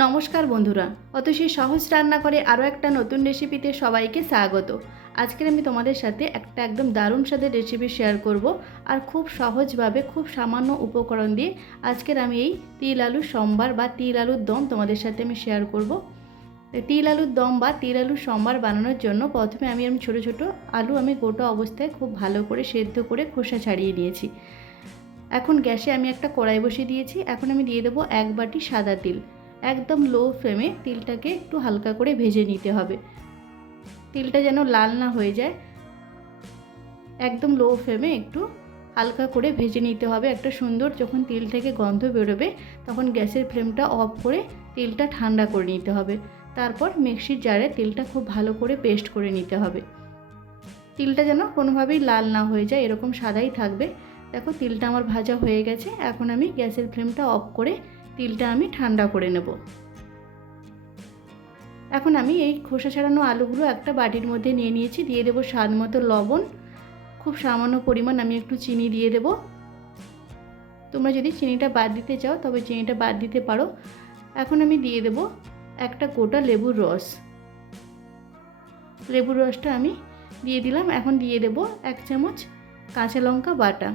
নমস্কার বন্ধুরা, অতসী সহজ রান্না করে আরও একটা নতুন রেসিপিতে সবাইকে স্বাগত। আজকের আমি তোমাদের সাথে একটা একদম দারুণ স্বাদের রেসিপি শেয়ার করব। আর খুব সহজভাবে খুব সামান্য উপকরণ দিয়ে আজকের আমি এই তিল আলুর সম্বার বা তিল আলুর দম তোমাদের সাথে আমি শেয়ার করব। তিল আলুর দম বা তিল আলুর সম্বার বানানোর জন্য প্রথমে আমি ছোটো ছোটো আলু গোটা অবস্থায় খুব ভালো করে সেদ্ধ করে খোসা ছাড়িয়ে নিয়েছি। এখন গ্যাসে আমি একটা কড়াই বসিয়ে দিয়েছি। এখন আমি দিয়ে দেবো 1 বাটি সাদা তিল। একদম লো ফ্লেমে তিলটাকে একটু হালকা করে ভেজে নিতে হবে। তিলটা যেন লাল না হয়ে যায়, একদম লো ফ্লেমে একটু হালকা করে ভেজে নিতে হবে। একটা সুন্দর যখন তিল থেকে গন্ধ বেরোবে তখন গ্যাসের ফ্লেমটা অফ করে তিলটা ঠান্ডা করে নিতে হবে। তারপর মিক্সির জারে তিলটা খুব ভালো করে পেস্ট করে নিতে হবে। তিলটা যেন কোনোভাবেই লাল না হয়ে যায়, এরকম সাদাই থাকবে। দেখো তিলটা আমার ভাজা হয়ে গেছে। এখন আমি গ্যাসের ফ্লেমটা অফ করে তিলটা আমি ঠান্ডা করে নেব। এখন আমি এই খোসা ছাড়ানো আলুগুলো একটা বাটির মধ্যে নিয়ে নিয়েছি। দিয়ে দেবো স্বাদ মতো লবণ, খুব সামান্য পরিমাণ আমি একটু চিনি দিয়ে দেব। তোমরা যদি চিনিটা বাদ দিতে চাও তবে চিনিটা বাদ দিতে পারো। এখন আমি দিয়ে দেব একটা গোটা লেবুর রস। লেবুর রসটা আমি দিয়ে দিলাম। এখন দিয়ে দেব 1 চামচ কাঁচা লঙ্কা বাটা।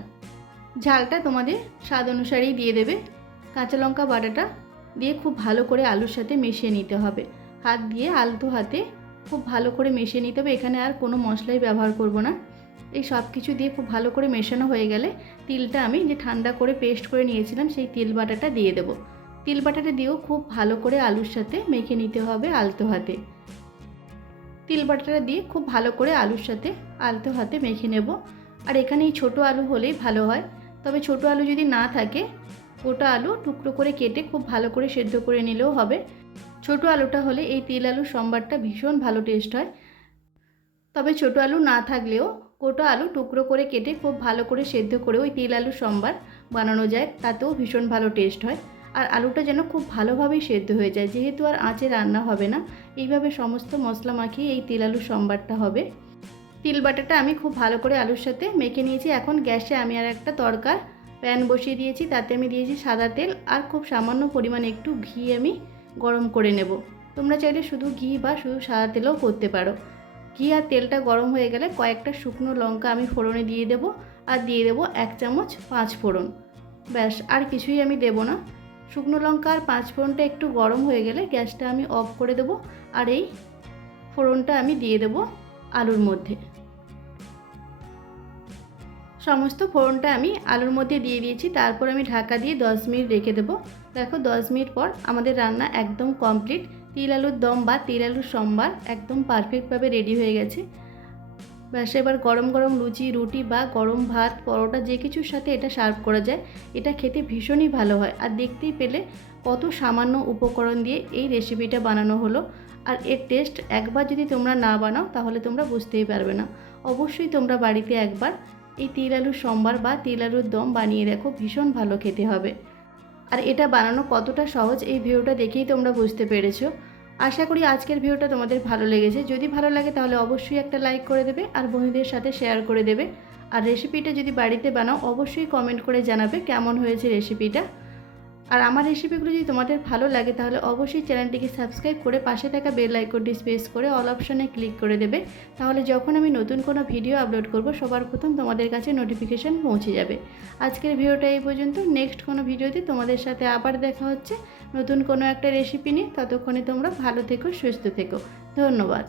ঝালটা তোমাদের স্বাদ অনুসারেই দিয়ে দেবে। কাঁচা লঙ্কা বাটাটা দিয়ে খুব ভালো করে আলুর সাথে মিশিয়ে নিতে হবে। হাত দিয়ে আলতো হাতে খুব ভালো করে মিশিয়ে নিতে হবে। এখানে আর কোনো মশলাই ব্যবহার করব না। এই সব কিছু দিয়ে খুব ভালো করে মেশানো হয়ে গেলে তিলটা আমি যে ঠান্ডা করে পেস্ট করে নিয়েছিলাম সেই তিল বাটাটা দিয়ে দেব। তিল বাটাটা দিয়েও খুব ভালো করে আলুর সাথে মেখে নিতে হবে আলতো হাতে। তিল বাটাটা দিয়ে খুব ভালো করে আলুর সাথে আলতো হাতে মেখে নেব। আর এখানে এই ছোটো আলু হলেই ভালো হয়। তবে ছোটো আলু যদি না থাকে গোটা আলু টুকরো করে কেটে খুব ভালো করে সেদ্ধ করে নিলেও হবে। ছোটো আলুটা হলে এই তিল আলুর সম্বারটা ভীষণ ভালো টেস্ট হয়। তবে ছোটো আলু না থাকলেও গোটা আলু টুকরো করে কেটে খুব ভালো করে সেদ্ধ করেও ওই তিল আলুর সম্বার বানানো যায়, তাতেও ভীষণ ভালো টেস্ট হয়। আর আলুটা যেন খুব ভালোভাবেই সেদ্ধ হয়ে যায়, যেহেতু আর আঁচে রান্না হবে না। এইভাবে সমস্ত মশলা মাখিয়ে এই তিল আলুর সম্বারটা হবে। তিল বাটাটা আমি খুব ভালো করে আলুর সাথে মেখে নিয়েছি। এখন গ্যাসে আমি আর একটা তড়কার প্যান বসিয়ে দিয়েছি। তাতে আমি দিয়েছি সাদা তেল আর খুব সামান্য পরিমাণে একটু ঘি আমি গরম করে নেব। তোমরা চাইলে শুধু ঘি বা শুধু সাদা তেলও করতে পারো। ঘি আর তেলটা গরম হয়ে গেলে কয়েকটা শুকনো লঙ্কা আমি ফোড়নে দিয়ে দেব। আর দিয়ে দেবো 1 চামচ 5 ফোড়ন। ব্যাস, আর কিছুই আমি দেব না। শুকনো লঙ্কা আর 5 ফোড়নটা একটু গরম হয়ে গেলে গ্যাসটা আমি অফ করে দেব। আর এই ফোড়নটা আমি দিয়ে দেব আলুর মধ্যে। সমস্ত ফোড়নটা আমি আলুর মধ্যে দিয়ে দিয়েছি। তারপর আমি ঢাকা দিয়ে 10 মিনিট রেখে দেবো। দেখো 10 মিনিট পর আমাদের রান্না একদম কমপ্লিট। তিল আলুর দম বা তিল আলুর সম্বার একদম পারফেক্টভাবে রেডি হয়ে গেছে। ব্যাস, এবার গরম গরম লুচি, রুটি বা গরম ভাত, পরোটা যে কিছুর সাথে এটা সার্ভ করা যায়। এটা খেতে ভীষণই ভালো হয়। আর দেখতেই পেলে কত সামান্য উপকরণ দিয়ে এই রেসিপিটা বানানো হলো। আর এর টেস্ট একবার যদি তোমরা না বানাও তাহলে তোমরা বুঝতেই পারবে না। অবশ্যই তোমরা বাড়িতে একবার এই তিল আলুর সম্বার বা তিল আলুর দম বানিয়ে দেখো, ভীষণ ভালো খেতে হবে। আর এটা বানানো কতটা সহজ এই ভিডিওটা দেখেই তোমরা বুঝতে পেরেছো। আশা করি আজকের ভিডিওটা তোমাদের ভালো লেগেছে। যদি ভালো লাগে তাহলে অবশ্যই একটা লাইক করে দেবে আর বন্ধুদের সাথে শেয়ার করে দেবে। আর রেসিপিটা যদি বাড়িতে বানাও অবশ্যই কমেন্ট করে জানাবে কেমন হয়েছে রেসিপিটা। আর আমার রেসিপিগুলো যদি তোমাদের ভালো লাগে তাহলে অবশ্যই চ্যানেলটিকে সাবস্ক্রাইব করে পাশে থাকা বেল আইকনটি প্রেস করে অল অপশানে ক্লিক করে দেবে। তাহলে যখন আমি নতুন কোনো ভিডিও আপলোড করব সবার প্রথম তোমাদের কাছে নোটিফিকেশান পৌঁছে যাবে। আজকের ভিডিওটা এই পর্যন্ত। নেক্সট কোনো ভিডিওতে তোমাদের সাথে আবার দেখা হচ্ছে নতুন কোনো একটা রেসিপি নিয়ে। ততক্ষণে তোমরা ভালো থেকো, সুস্থ থেকো। ধন্যবাদ।